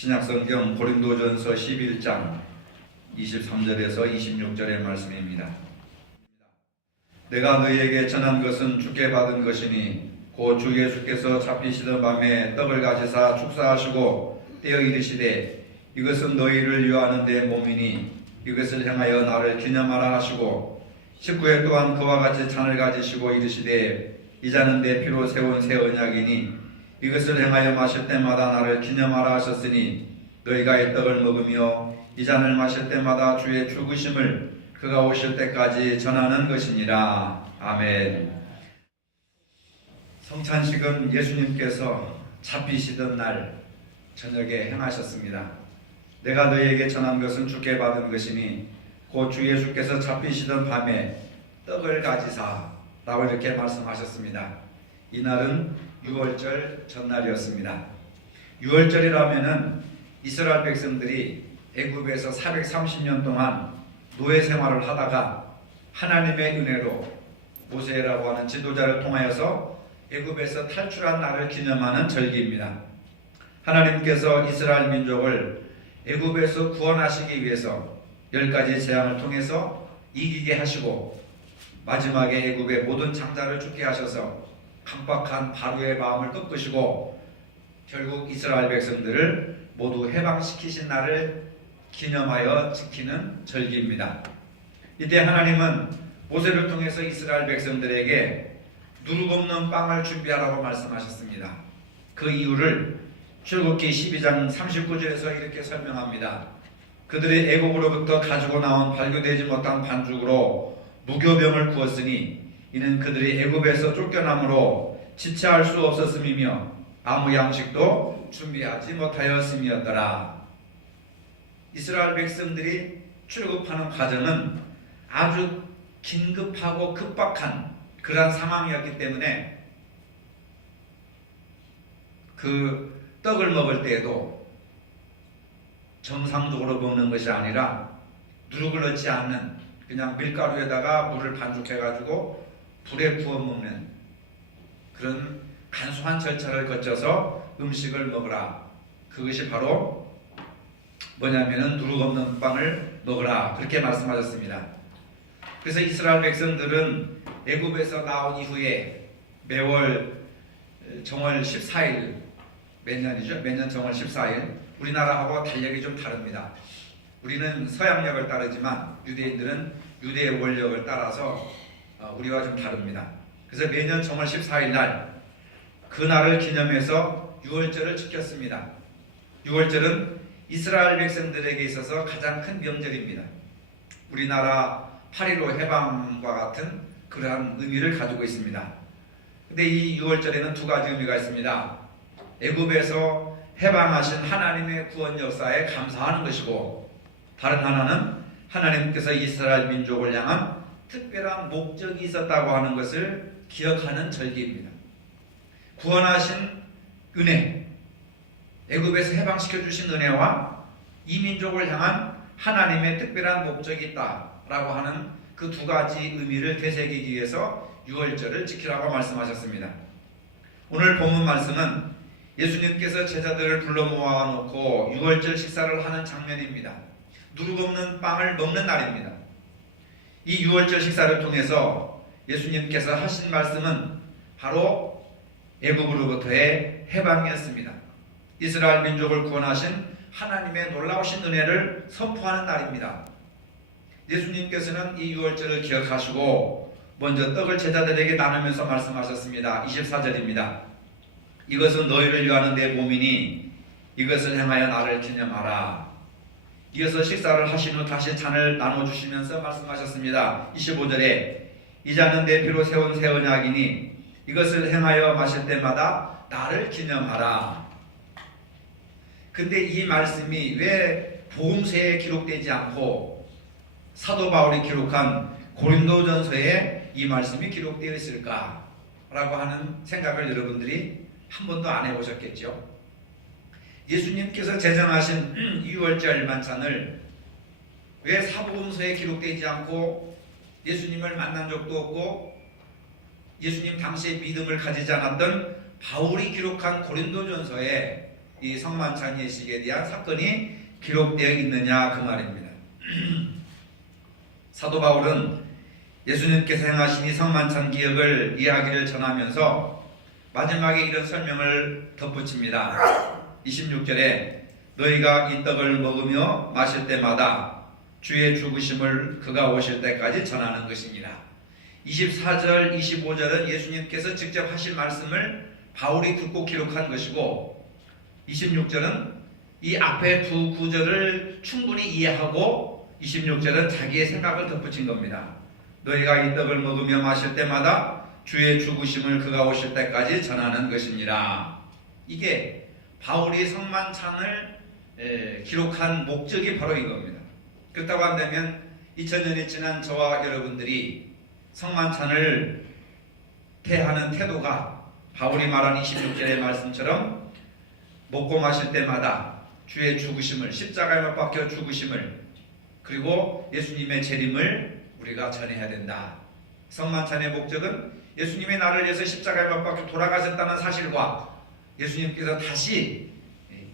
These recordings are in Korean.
신약성경 고린도전서 11장 23절에서 26절의 말씀입니다. 내가 너희에게 전한 것은 주께 받은 것이니 곧 주 예수께서 잡히시던 밤에 떡을 가지사 축사하시고 떼어 이르시되 이것은 너희를 유하는 데 몸이니 이것을 행하여 나를 기념하라 하시고 19회 또한 그와 같이 잔을 가지시고 이르시되 이 잔은 내 피로 세운 새 언약이니 이것을 행하여 마실 때마다 나를 기념하라 하셨으니 너희가 이 떡을 먹으며 이 잔을 마실 때마다 주의 죽으심을 그가 오실 때까지 전하는 것이니라. 아멘. 성찬식은 예수님께서 잡히시던 날 저녁에 행하셨습니다. 내가 너희에게 전한 것은 주께 받은 것이니 곧 주 예수께서 잡히시던 밤에 떡을 가지사 라고 이렇게 말씀하셨습니다. 이날은 6월절 전날이었습니다. 6월절이라면은 이스라엘 백성들이 애굽에서 430년 동안 노예 생활을 하다가 하나님의 은혜로 모세라고 하는 지도자를 통하여서 애굽에서 탈출한 날을 기념하는 절기입니다. 하나님께서 이스라엘 민족을 애굽에서 구원하시기 위해서 10가지 재앙을 통해서 이기게 하시고 마지막에 애굽의 모든 장자를 죽게 하셔서 강박한 바로의 마음을 꺾으시고 결국 이스라엘 백성들을 모두 해방시키신 날을 기념하여 지키는 절기입니다. 이때 하나님은 모세를 통해서 이스라엘 백성들에게 누룩 없는 빵을 준비하라고 말씀하셨습니다. 그 이유를 출애굽기 12장 39절에서 이렇게 설명합니다. 그들이 애굽으로부터 가지고 나온 발교되지 못한 반죽으로 무교병을 구웠으니 이는 그들이 애굽에서 쫓겨남으로 지체할 수 없었음이며 아무 양식도 준비하지 못하였음이었더라. 이스라엘 백성들이 출애굽하는 과정은 아주 긴급하고 급박한 그러한 상황이었기 때문에 그 떡을 먹을 때에도 정상적으로 먹는 것이 아니라 누룩을 넣지 않는 그냥 밀가루에다가 물을 반죽해가지고 불에 구워 먹는 그런 간소한 절차를 거쳐서 음식을 먹으라. 그것이 바로 뭐냐면은 누룩 없는 빵을 먹으라. 그렇게 말씀하셨습니다. 그래서 이스라엘 백성들은 애굽에서 나온 이후에 매월 정월 14일 몇 년이죠? 매년 정월 14일 우리나라하고 달력이 좀 다릅니다. 우리는 서양력을 따르지만 유대인들은 유대의 원력을 따라서 우리와 좀 다릅니다. 그래서 매년 정월 14일 날 그날을 기념해서 6월절을 지켰습니다. 6월절은 이스라엘 백성들에게 있어서 가장 큰 명절입니다. 우리나라 8.15 해방과 같은 그러한 의미를 가지고 있습니다. 근데 이 6월절에는 두 가지 의미가 있습니다. 애굽에서 해방하신 하나님의 구원 역사에 감사하는 것이고 다른 하나는 하나님께서 이스라엘 민족을 향한 특별한 목적이 있었다고 하는 것을 기억하는 절기입니다. 구원하신 은혜, 애굽에서 해방시켜 주신 은혜와 이 민족을 향한 하나님의 특별한 목적이 있다라고 하는 그 두 가지 의미를 되새기기 위해서 6월절을 지키라고 말씀하셨습니다. 오늘 본문 말씀은 예수님께서 제자들을 불러 모아놓고 6월절 식사를 하는 장면입니다. 누룩 없는 빵을 먹는 날입니다. 이 6월절 식사를 통해서 예수님께서 하신 말씀은 바로 애굽으로부터의 해방이었습니다. 이스라엘 민족을 구원하신 하나님의 놀라우신 은혜를 선포하는 날입니다. 예수님께서는 이 6월절을 기억하시고 먼저 떡을 제자들에게 나누면서 말씀하셨습니다. 24절입니다. 이것은 너희를 위하는 내 몸이니 이것을 행하여 나를 기념하라. 이어서 식사를 하신 후 다시 잔을 나눠주시면서 말씀하셨습니다. 25절에 이 잔은 내 피로 세운 새 언약이니 이것을 행하여 마실 때마다 나를 기념하라. 근데 이 말씀이 왜 복음서에 기록되지 않고 사도 바울이 기록한 고린도전서에 이 말씀이 기록되어 있을까라고 하는 생각을 여러분들이 한 번도 안 해보셨겠죠? 예수님께서 제정하신 6월절 만찬을 왜 사복음서에 기록되지 않고 예수님을 만난 적도 없고 예수님 당시에 믿음을 가지지 않았던 바울이 기록한 고린도전서에 이 성만찬 예식에 대한 사건이 기록되어 있느냐 그 말입니다. 사도 바울은 예수님께서 행하신 이 성만찬 기억을 이야기를 전하면서 마지막에 이런 설명을 덧붙입니다. 26절에 너희가 이 떡을 먹으며 마실 때마다 주의 죽으심을 그가 오실 때까지 전하는 것입니다. 24절, 25절은 예수님께서 직접 하신 말씀을 바울이 듣고 기록한 것이고 26절은 이 앞에 두 구절을 충분히 이해하고 26절은 자기의 생각을 덧붙인 겁니다. 너희가 이 떡을 먹으며 마실 때마다 주의 죽으심을 그가 오실 때까지 전하는 것입니다. 이게 바울이 성만찬을 기록한 목적이 바로 이겁니다. 그렇다고 한다면 2000년이 지난 저와 여러분들이 성만찬을 대하는 태도가 바울이 말한 26절의 말씀처럼 먹고 마실 때마다 주의 죽으심을, 십자가에 못 박혀 죽으심을, 그리고 예수님의 재림을 우리가 전해야 된다. 성만찬의 목적은 예수님의 나를 위해서 십자가에 못 박혀 돌아가셨다는 사실과 예수님께서 다시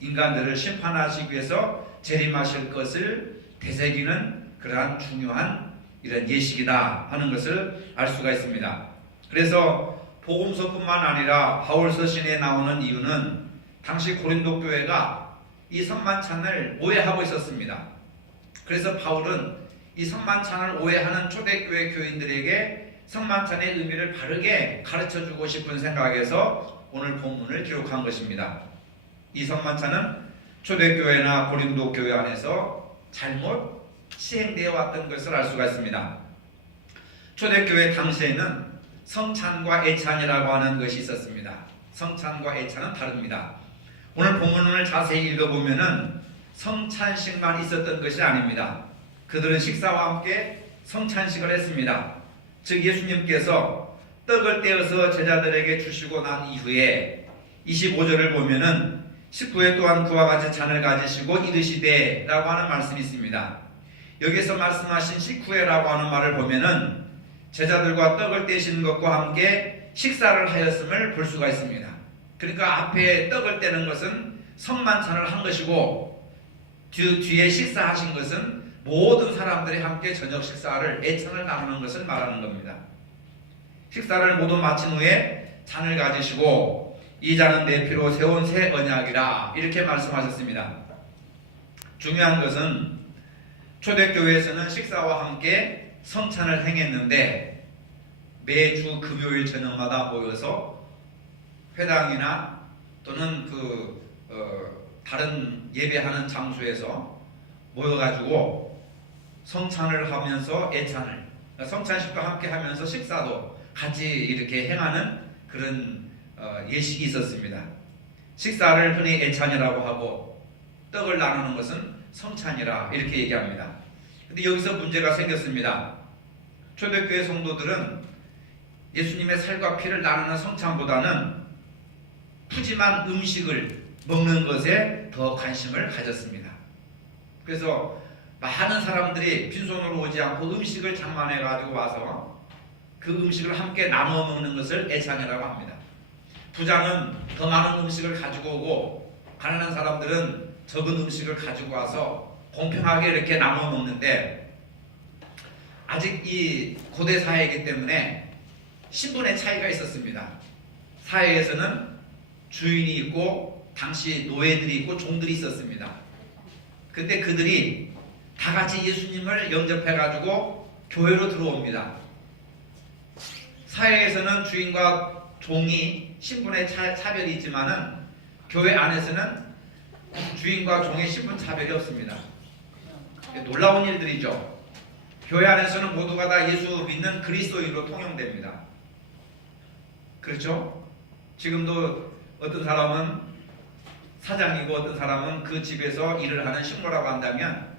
인간들을 심판하시기 위해서 재림하실 것을 되새기는 그러한 중요한 이런 예식이다 하는 것을 알 수가 있습니다. 그래서 복음서뿐만 아니라 바울서 신에 나오는 이유는 당시 고린도 교회가 이 성만찬을 오해하고 있었습니다. 그래서 바울은 이 성만찬을 오해하는 초대교회 교인들에게 성만찬의 의미를 바르게 가르쳐주고 싶은 생각에서 오늘 본문을 기록한 것입니다. 이 성만찬은 초대교회나 고린도 교회 안에서 잘못 시행되어 왔던 것을 알 수가 있습니다. 초대교회 당시에는 성찬과 애찬이라고 하는 것이 있었습니다. 성찬과 애찬은 다릅니다. 오늘 본문을 자세히 읽어보면은 성찬식만 있었던 것이 아닙니다. 그들은 식사와 함께 성찬식을 했습니다. 즉 예수님께서 떡을 떼어서 제자들에게 주시고 난 이후에 25절을 보면은 19회 또한 그와 같이 잔을 가지시고 이르시되 라고 하는 말씀이 있습니다. 여기서 말씀하신 식후회라고 하는 말을 보면은 제자들과 떡을 떼시는 것과 함께 식사를 하였음을 볼 수가 있습니다. 그러니까 앞에 떡을 떼는 것은 성만찬을 한 것이고 뒤에 식사하신 것은 모든 사람들이 함께 저녁 식사를 애찬을 나누는 것을 말하는 겁니다. 식사를 모두 마친 후에 잔을 가지시고 이 잔은 내 피로 세운 새 언약이라 이렇게 말씀하셨습니다. 중요한 것은 초대교회에서는 식사와 함께 성찬을 행했는데 매주 금요일 저녁마다 모여서 회당이나 또는 다른 예배하는 장소에서 모여가지고 성찬을 하면서 애찬을, 성찬식과 함께 하면서 식사도 같이 이렇게 행하는 그런 예식이 있었습니다. 식사를 흔히 애찬이라고 하고 떡을 나누는 것은 성찬이라 이렇게 얘기합니다. 근데 여기서 문제가 생겼습니다. 초대교회 성도들은 예수님의 살과 피를 나누는 성찬보다는 푸짐한 음식을 먹는 것에 더 관심을 가졌습니다. 그래서 많은 사람들이 빈손으로 오지 않고 음식을 장만해 가지고 와서 그 음식을 함께 나눠 먹는 것을 애찬이라고 합니다. 부자는 더 많은 음식을 가지고 오고 가난한 사람들은 적은 음식을 가지고 와서 공평하게 이렇게 나눠 먹는데 아직 이 고대 사회이기 때문에 신분의 차이가 있었습니다. 사회에서는 주인이 있고 당시 노예들이 있고 종들이 있었습니다. 근데 그들이 다 같이 예수님을 영접해 가지고 교회로 들어옵니다. 사회에서는 주인과 종이 신분의 차별이 있지만은 교회 안에서는 주인과 종의 신분 차별이 없습니다. 놀라운 일들이죠. 교회 안에서는 모두가 다 예수 믿는 그리스도인으로 통용됩니다. 그렇죠? 지금도 어떤 사람은 사장이고 어떤 사람은 그 집에서 일을 하는 식모라고 한다면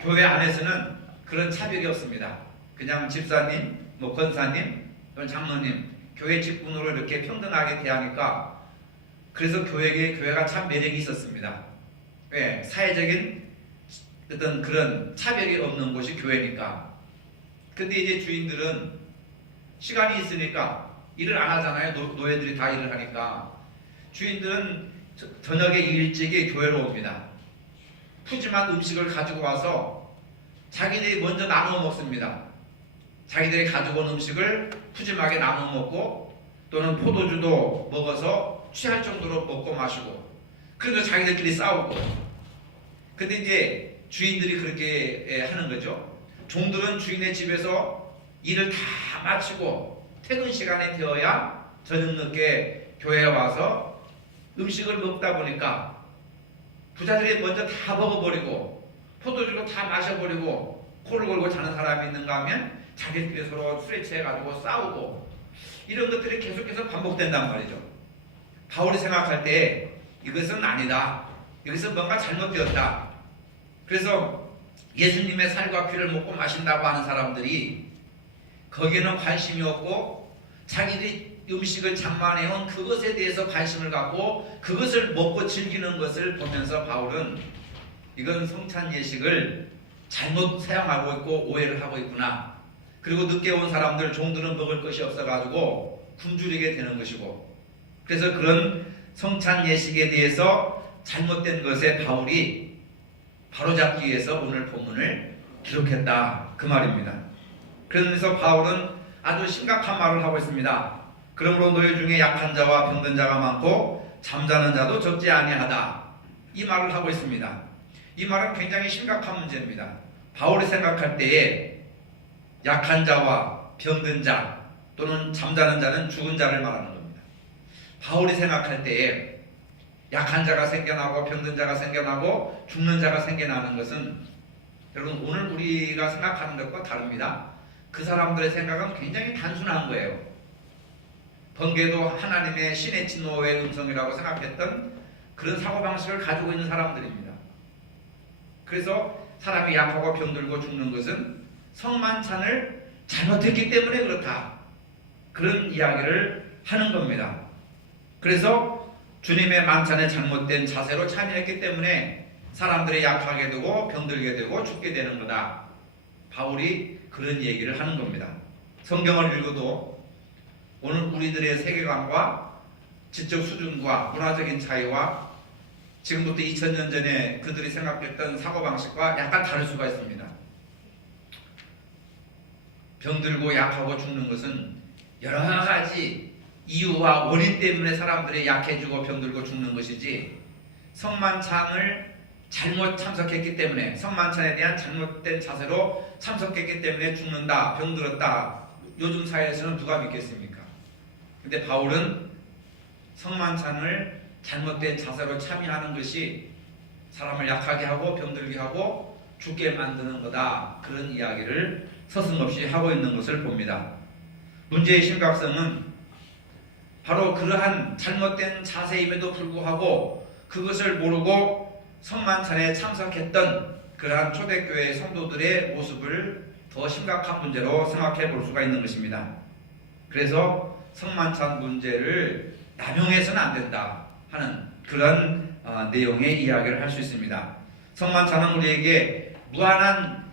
교회 안에서는 그런 차별이 없습니다. 그냥 집사님, 권사님, 또는 장로님, 교회 직분으로 이렇게 평등하게 대하니까 그래서 교회가 참 매력이 있었습니다. 왜? 사회적인 어떤 그런 차별이 없는 곳이 교회니까. 근데 이제 주인들은 시간이 있으니까 일을 안 하잖아요. 노예들이 다 일을 하니까. 주인들은 저녁에 일찍이 교회로 옵니다. 푸짐한 음식을 가지고 와서 자기들이 먼저 나누어 먹습니다. 자기들이 가지고 온 음식을 푸짐하게 나누어 먹고 또는 포도주도 먹어서 취할 정도로 먹고 마시고, 그래서 자기들끼리 싸우고. 근데 이제 주인들이 그렇게 하는 거죠. 종들은 주인의 집에서 일을 다 마치고 퇴근 시간이 되어야 저녁 늦게 교회에 와서 음식을 먹다 보니까 부자들이 먼저 다 먹어버리고 포도주도 다 마셔버리고 코를 골고 자는 사람이 있는가 하면 자기들끼리 서로 술에 취해가지고 싸우고, 이런 것들이 계속해서 반복된단 말이죠. 바울이 생각할 때 이것은 아니다, 여기서 뭔가 잘못되었다. 그래서 예수님의 살과 피를 먹고 마신다고 하는 사람들이 거기에는 관심이 없고 자기들이 음식을 장만해온 그것에 대해서 관심을 갖고 그것을 먹고 즐기는 것을 보면서 바울은 이건 성찬 예식을 잘못 사용하고 있고 오해를 하고 있구나. 그리고 늦게 온 사람들, 종들은 먹을 것이 없어가지고 굶주리게 되는 것이고, 그래서 그런 성찬 예식에 대해서 잘못된 것에 바울이 바로잡기 위해서 오늘 본문을 기록했다, 그 말입니다. 그러면서 바울은 아주 심각한 말을 하고 있습니다. 그러므로 너희 중에 약한 자와 병든 자가 많고 잠자는 자도 적지 아니하다, 이 말을 하고 있습니다. 이 말은 굉장히 심각한 문제입니다. 바울이 생각할 때에 약한 자와 병든 자 또는 잠자는 자는 죽은 자를 말하는 겁니다. 바울이 생각할 때에 약한 자가 생겨나고 병든 자가 생겨나고 죽는 자가 생겨나는 것은, 여러분 오늘 우리가 생각하는 것과 다릅니다. 그 사람들의 생각은 굉장히 단순한 거예요. 번개도 하나님의 신의 진노의 음성이라고 생각했던 그런 사고방식을 가지고 있는 사람들입니다. 그래서 사람이 약하고 병들고 죽는 것은 성만찬을 잘못했기 때문에 그렇다, 그런 이야기를 하는 겁니다. 그래서 주님의 만찬에 잘못된 자세로 참여했기 때문에 사람들이 약하게 되고 병들게 되고 죽게 되는 거다, 바울이 그런 얘기를 하는 겁니다. 성경을 읽어도 오늘 우리들의 세계관과 지적 수준과 문화적인 차이와 지금부터 2000년 전에 그들이 생각했던 사고방식과 약간 다를 수가 있습니다. 병들고 약하고 죽는 것은 여러 가지 이유와 원인 때문에 사람들이 약해지고 병들고 죽는 것이지, 성만찬을 잘못 참석했기 때문에, 성만찬에 대한 잘못된 자세로 참석했기 때문에 죽는다, 병들었다, 요즘 사회에서는 누가 믿겠습니까? 근데 바울은 성만찬을 잘못된 자세로 참여하는 것이 사람을 약하게 하고 병들게 하고 죽게 만드는 거다, 그런 이야기를 서슴없이 하고 있는 것을 봅니다. 문제의 심각성은 바로 그러한 잘못된 자세임에도 불구하고 그것을 모르고 성만찬에 참석했던 그러한 초대교회 성도들의 모습을 더 심각한 문제로 생각해 볼 수가 있는 것입니다. 그래서 성만찬 문제를 남용해서는 안 된다 하는 그런 내용의 이야기를 할 수 있습니다. 성만찬은 우리에게 무한한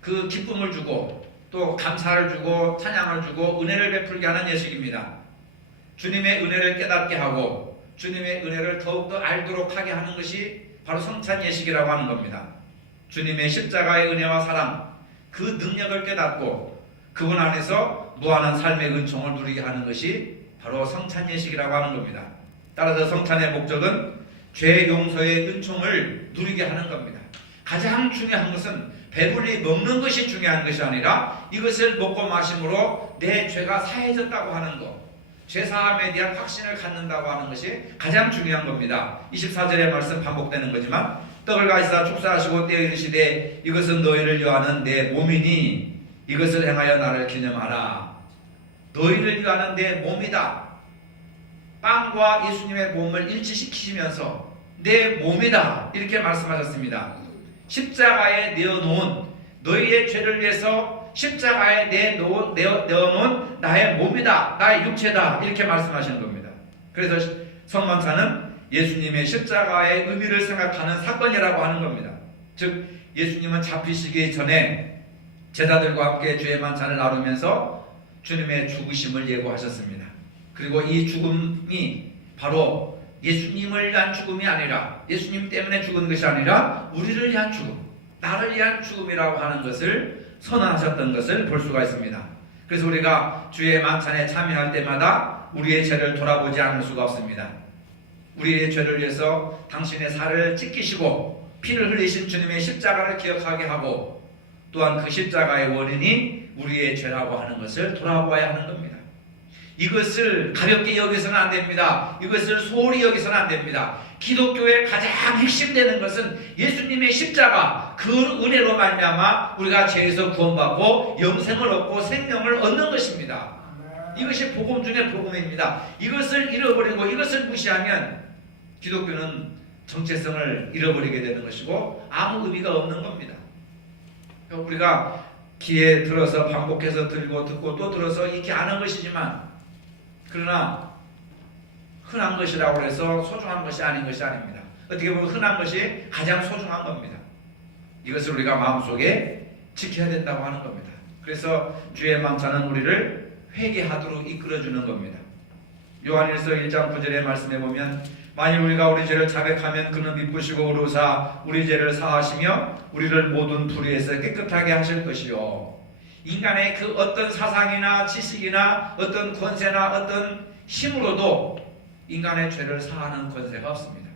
그 기쁨을 주고 또 감사를 주고 찬양을 주고 은혜를 베풀게 하는 예식입니다. 주님의 은혜를 깨닫게 하고 주님의 은혜를 더욱더 알도록 하게 하는 것이 바로 성찬 예식이라고 하는 겁니다. 주님의 십자가의 은혜와 사랑, 그 능력을 깨닫고 그분 안에서 무한한 삶의 은총을 누리게 하는 것이 바로 성찬 예식이라고 하는 겁니다. 따라서 성찬의 목적은 죄 용서의 은총을 누리게 하는 겁니다. 가장 중요한 것은 배불리 먹는 것이 중요한 것이 아니라 이것을 먹고 마심으로 내 죄가 사해졌다고 하는 것, 죄사함에 대한 확신을 갖는다고 하는 것이 가장 중요한 겁니다. 24절의 말씀 반복되는 거지만, 떡을 가지사 축사하시고 떼어 이르시되 이것은 너희를 위하는 내 몸이니 이것을 행하여 나를 기념하라. 너희를 위하는 내 몸이다. 빵과 예수님의 몸을 일치시키시면서 내 몸이다, 이렇게 말씀하셨습니다. 십자가에 내어놓은, 너희의 죄를 위해서 십자가에 내어놓은 나의 몸이다, 나의 육체다, 이렇게 말씀하시는 겁니다. 그래서 성만찬은 예수님의 십자가의 의미를 생각하는 사건이라고 하는 겁니다. 즉 예수님은 잡히시기 전에 제자들과 함께 주의 만찬을 나누면서 주님의 죽으심을 예고하셨습니다. 그리고 이 죽음이 바로 예수님을 위한 죽음이 아니라, 예수님 때문에 죽은 것이 아니라 우리를 위한 죽음, 나를 위한 죽음이라고 하는 것을 선언하셨던 것을 볼 수가 있습니다. 그래서 우리가 주의 만찬에 참여할 때마다 우리의 죄를 돌아보지 않을 수가 없습니다. 우리의 죄를 위해서 당신의 살을 찢기시고 피를 흘리신 주님의 십자가를 기억하게 하고, 또한 그 십자가의 원인이 우리의 죄라고 하는 것을 돌아보아야 하는 겁니다. 이것을 가볍게 여기서는 안 됩니다. 이것을 소홀히 여기서는 안 됩니다. 기독교의 가장 핵심되는 것은 예수님의 십자가, 그 은혜로 말미암아 우리가 죄에서 구원받고 영생을 얻고 생명을 얻는 것입니다. 이것이 복음 중의 복음입니다. 이것을 잃어버리고 이것을 무시하면 기독교는 정체성을 잃어버리게 되는 것이고 아무 의미가 없는 겁니다. 우리가 귀에 들어서 반복해서 들고 듣고 또 들어서 익히 아는 것이지만, 그러나 흔한 것이라고 해서 소중한 것이 아닌 것이 아닙니다. 어떻게 보면 흔한 것이 가장 소중한 겁니다. 이것을 우리가 마음속에 지켜야 된다고 하는 겁니다. 그래서 주의 만찬은 우리를 회개하도록 이끌어주는 겁니다. 요한일서 1장 9절의 말씀에 보면, 만일 우리가 우리 죄를 자백하면 그는 미쁘시고 의로사 우리 죄를 사하시며 우리를 모든 불의에서 깨끗하게 하실 것이요. 인간의 그 어떤 사상이나 지식이나 어떤 권세나 어떤 힘으로도 인간의 죄를 사하는 권세가 없습니다.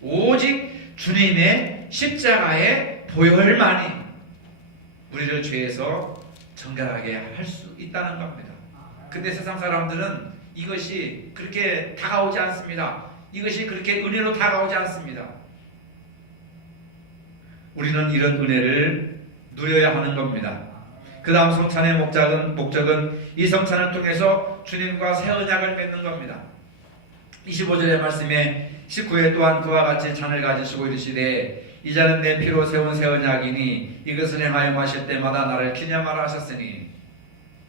오직 주님의 십자가의 보혈만이 우리를 죄에서 정결하게 할 수 있다는 겁니다. 근데 세상 사람들은 이것이 그렇게 다가오지 않습니다. 이것이 그렇게 은혜로 다가오지 않습니다. 우리는 이런 은혜를 누려야 하는 겁니다. 그 다음 성찬의 목적은 이 성찬을 통해서 주님과 새 언약을 맺는 겁니다. 25절의 말씀에 19회 또한 그와 같이 잔을 가지시고 이르시되 이 잔은 내 피로 세운 새 언약이니 이것을 행하여 마실 때마다 나를 기념하라 하셨으니,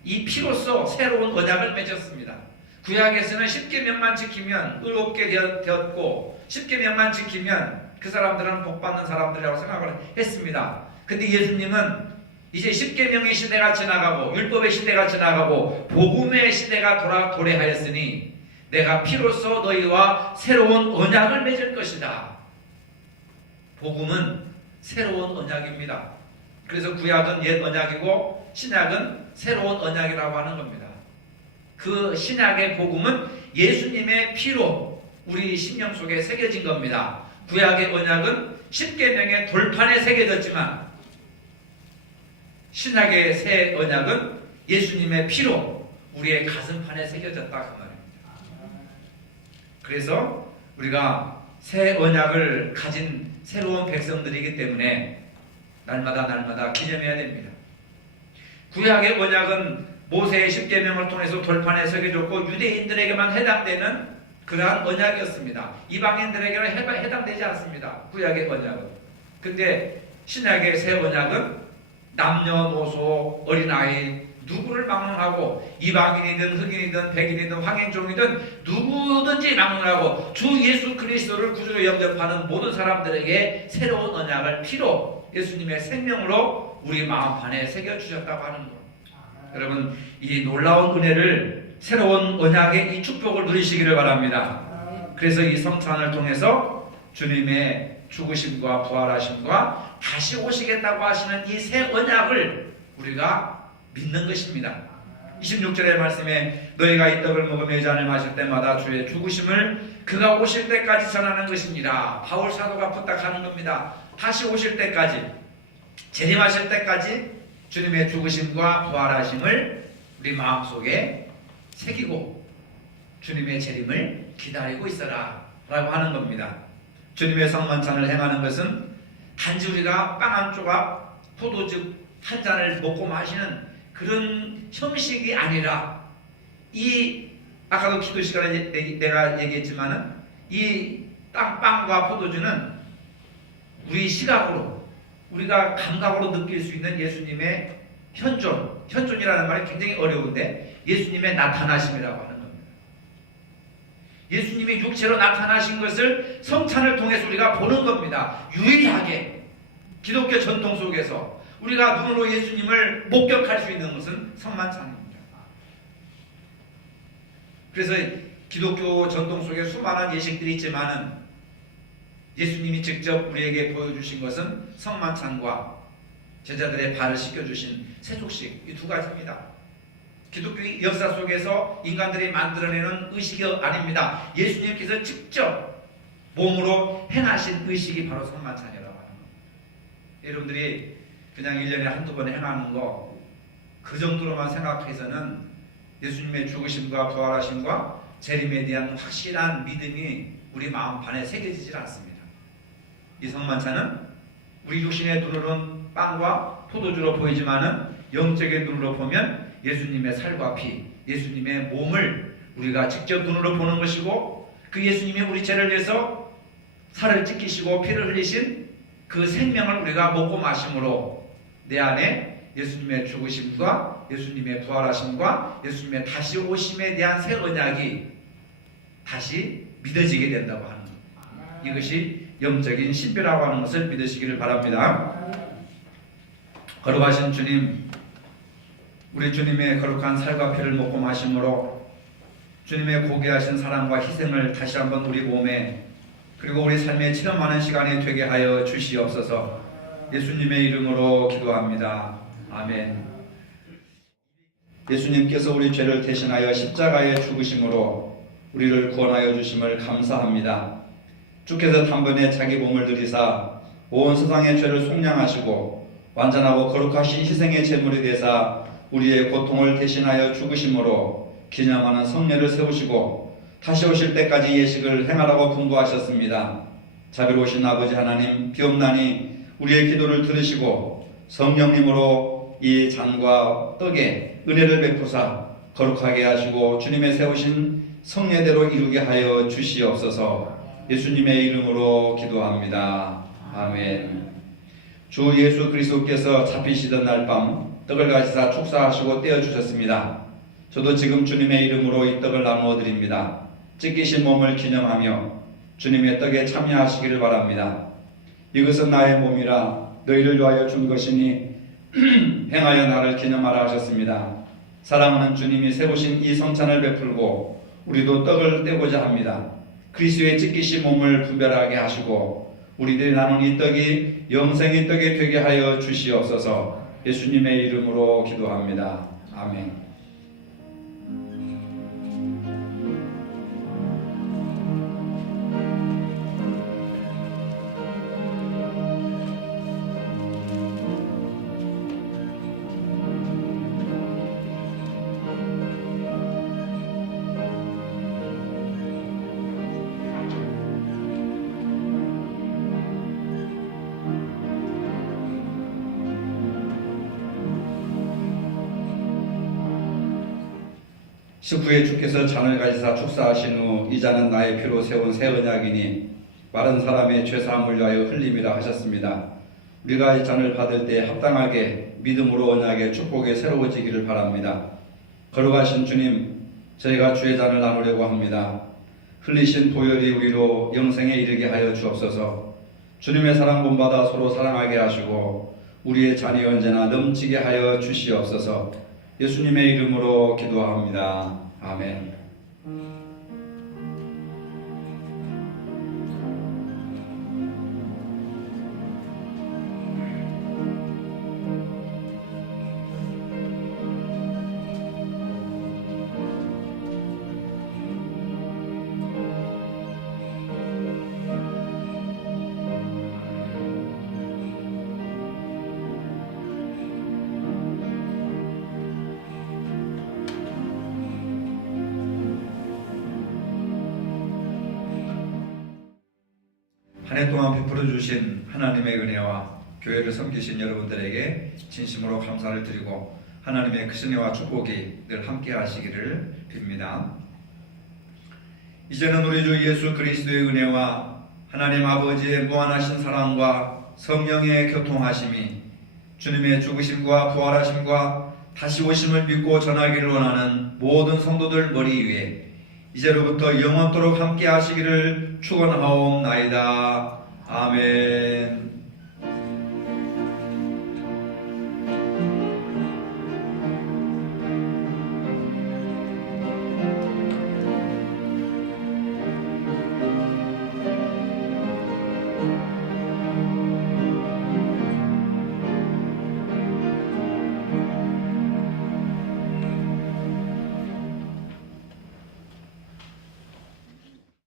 이 피로써 새로운 언약을 맺었습니다. 구약에서는 10계명만 지키면 의롭게 되었고 10계명만 지키면 그 사람들은 복받는 사람들이라고 생각을 했습니다. 근데 예수님은 이제 10계명의 시대가 지나가고 율법의 시대가 지나가고 복음의 시대가 도래하였으니 내가 피로써 너희와 새로운 언약을 맺을 것이다. 복음은 새로운 언약입니다. 그래서 구약은 옛 언약이고 신약은 새로운 언약이라고 하는 겁니다. 그 신약의 복음은 예수님의 피로 우리 심령 속에 새겨진 겁니다. 구약의 언약은 10계명의 돌판에 새겨졌지만 신약의 새 언약은 예수님의 피로 우리의 가슴판에 새겨졌다 그 말입니다. 그래서 우리가 새 언약을 가진 새로운 백성들이기 때문에 날마다 기념해야 됩니다. 구약의 언약은 모세의 10계명을 통해서 돌판에 새겨졌고 유대인들에게만 해당되는 그러한 언약이었습니다. 이방인들에게는 해당되지 않습니다. 구약의 언약은. 근데 신약의 새 언약은 남녀노소 어린아이 누구를 막론하고 이방인이든 흑인이든 백인이든 황인종이든 누구든지 막론하고 주 예수 그리스도를 구주로 영접하는 모든 사람들에게 새로운 언약을 피로 예수님의 생명으로 우리 마음판에 새겨주셨다고 하는 것. 여러분, 이 놀라운 은혜를, 새로운 언약의 이 축복을 누리시기를 바랍니다. 그래서 이 성찬을 통해서 주님의 죽으심과 부활하심과 다시 오시겠다고 하시는 이 새 언약을 우리가 믿는 것입니다. 26절의 말씀에 너희가 이 떡을 먹으며 이 잔을 마실 때마다 주의 죽으심을 그가 오실 때까지 전하는 것입니다. 바울 사도가 부탁하는 겁니다. 다시 오실 때까지, 재림하실 때까지 주님의 죽으심과 부활하심을 우리 마음속에 새기고 주님의 재림을 기다리고 있어라 라고 하는 겁니다. 주님의 성만찬을 행하는 것은 단지 우리가 빵 한 조각, 포도즙 한 잔을 먹고 마시는 그런 형식이 아니라, 이 아까도 기도 시간에 내가 얘기했지만은 이 빵과 포도주는 우리 시각으로, 우리가 감각으로 느낄 수 있는 예수님의 현존이라는 말이 굉장히 어려운데 예수님의 나타나심이라고 하는 겁니다. 예수님이 육체로 나타나신 것을 성찬을 통해서 우리가 보는 겁니다. 유일하게 기독교 전통 속에서 우리가 눈으로 예수님을 목격할 수 있는 것은 성만찬입니다. 그래서 기독교 전통 속에 수많은 예식들이 있지만은 예수님이 직접 우리에게 보여주신 것은 성만찬과 제자들의 발을 씻겨주신 세족식, 이 두 가지입니다. 기독교 역사 속에서 인간들이 만들어내는 의식이 아닙니다. 예수님께서 직접 몸으로 행하신 의식이 바로 성만찬이라고 하는 겁니다. 여러분들이 그냥 1년에 한두 번 행하는 거 그 정도로만 생각해서는 예수님의 죽으심과 부활하심과 재림에 대한 확실한 믿음이 우리 마음판에 새겨지질 않습니다. 이 성만찬은 우리 육신의 눈으로는 빵과 포도주로 보이지만은 영적인 눈으로 보면 예수님의 살과 피, 예수님의 몸을 우리가 직접 눈으로 보는 것이고, 그 예수님이 우리 죄를 위해서 살을 찢기시고 피를 흘리신 그 생명을 우리가 먹고 마심으로 내 안에 예수님의 죽으심과 예수님의 부활하심과 예수님의 다시 오심에 대한 새 언약이 다시 믿어지게 된다고 하는 것. 이것이 영적인 신비라고 하는 것을 믿으시기를 바랍니다. 거룩하신 주님, 우리 주님의 거룩한 살과 피를 먹고 마심으로 주님의 고귀하신 사랑과 희생을 다시 한번 우리 몸에 그리고 우리 삶에 체험하는 시간이 되게 하여 주시옵소서. 예수님의 이름으로 기도합니다. 아멘. 예수님께서 우리 죄를 대신하여 십자가에 죽으심으로 우리를 구원하여 주심을 감사합니다. 주께서 단번에 자기 몸을 들이사 온 세상의 죄를 속량하시고 완전하고 거룩하신 희생의 제물이 되사 우리의 고통을 대신하여 죽으심으로 기념하는 성례를 세우시고 다시 오실 때까지 예식을 행하라고 분부하셨습니다. 자비로우신 아버지 하나님, 비옵나니 우리의 기도를 들으시고 성령님으로 이 잔과 떡에 은혜를 베푸사 거룩하게 하시고 주님의 세우신 성례대로 이루게 하여 주시옵소서. 예수님의 이름으로 기도합니다. 아멘. 주 예수 그리스도께서 잡히시던 날 밤 떡을 가지사 축사하시고 떼어주셨습니다. 저도 지금 주님의 이름으로 이 떡을 나누어 드립니다. 찢기신 몸을 기념하며 주님의 떡에 참여하시기를 바랍니다. 이것은 나의 몸이라 너희를 위하여 준 것이니 행하여 나를 기념하라 하셨습니다. 사랑하는 주님이 세우신 이 성찬을 베풀고 우리도 떡을 떼고자 합니다. 그리스도의 찢기신 몸을 분별하게 하시고 우리들이 나눈 이 떡이 영생의 떡이 되게 하여 주시옵소서. 예수님의 이름으로 기도합니다. 아멘. 식후에 주께서 잔을 가지사 축사하신 후 이 잔은 나의 피로 세운 새 언약이니 마른 사람의 죄사함을 위하여 흘림이라 하셨습니다. 우리가 이 잔을 받을 때 합당하게 믿음으로 언약의 축복에 새로워지기를 바랍니다. 거룩하신 주님, 저희가 주의 잔을 나누려고 합니다. 흘리신 보혈이 우리로 영생에 이르게 하여 주옵소서. 주님의 사랑 본받아 서로 사랑하게 하시고 우리의 잔이 언제나 넘치게 하여 주시옵소서. 예수님의 이름으로 기도합니다. 아멘. 한 해 동안 베풀어 주신 하나님의 은혜와 교회를 섬기신 여러분들에게 진심으로 감사를 드리고 하나님의 크신 은혜와 축복이 늘 함께 하시기를 빕니다. 이제는 우리 주 예수 그리스도의 은혜와 하나님 아버지의 무한하신 사랑과 성령의 교통하심이 주님의 죽으심과 부활하심과 다시 오심을 믿고 전하기를 원하는 모든 성도들 머리 위에 이제로부터 영원토록 함께 하시기를 축원하옵나이다. 아멘.